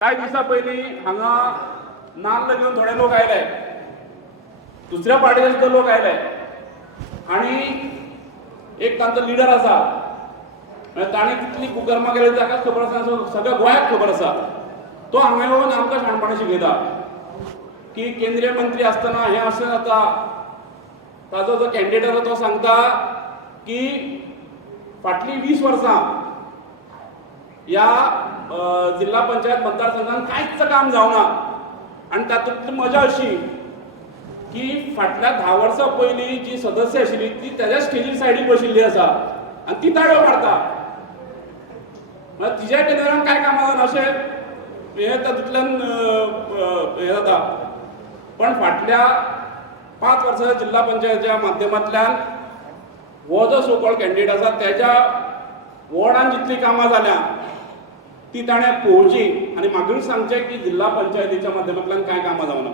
काही दिवसा पयलीं हांगा नाल्ल घेवन थोडे लोक आयले, दुसऱ्या पार्टीचे सुद्दां लोक आयले आनी एक तांचो लिडर आसा, ताणें कितली कुकर्मां केली ताका खबर आसा, सगळ्या गोंयाक खबर आसा. तो हांगा येवन आमकां शाणपणां शिकयता की केंद्रीय मंत्री आसतना हें अशें जाता. ताजो जो कॅन्डिडेट आसा तो सांगता की फाटलीं 20 वर्सां ह्या जिल्हा पंचायत मतदारसंघात कांयच काम जावना. आनी तातूंतली मजा अशी की फाटल्या 10 वर्सां पयलीं जी सदस्य आशिल्ली ती तेज्या स्टेजीर सायडीक बशिल्ली आसा आनी ती ताळयो मारता. म्हळ्यार तिच्या टेलरान कांय कामां जावना अशें हें तातूंतल्यान हें जाता. पण फाटल्या 5 वर्सां जिल्हा पंचायतीच्या माध्यमांतल्यान हो जो सो कॉल्ड कॅन्डिडेट आसा तेज्या वॉर्डान जितलीं कामां जाल्या ती ताणें पळोवची आनी म्हाका सांगचें की जिल्हा पंचायतीच्या माध्यमांतल्यान कांय कामां जावना.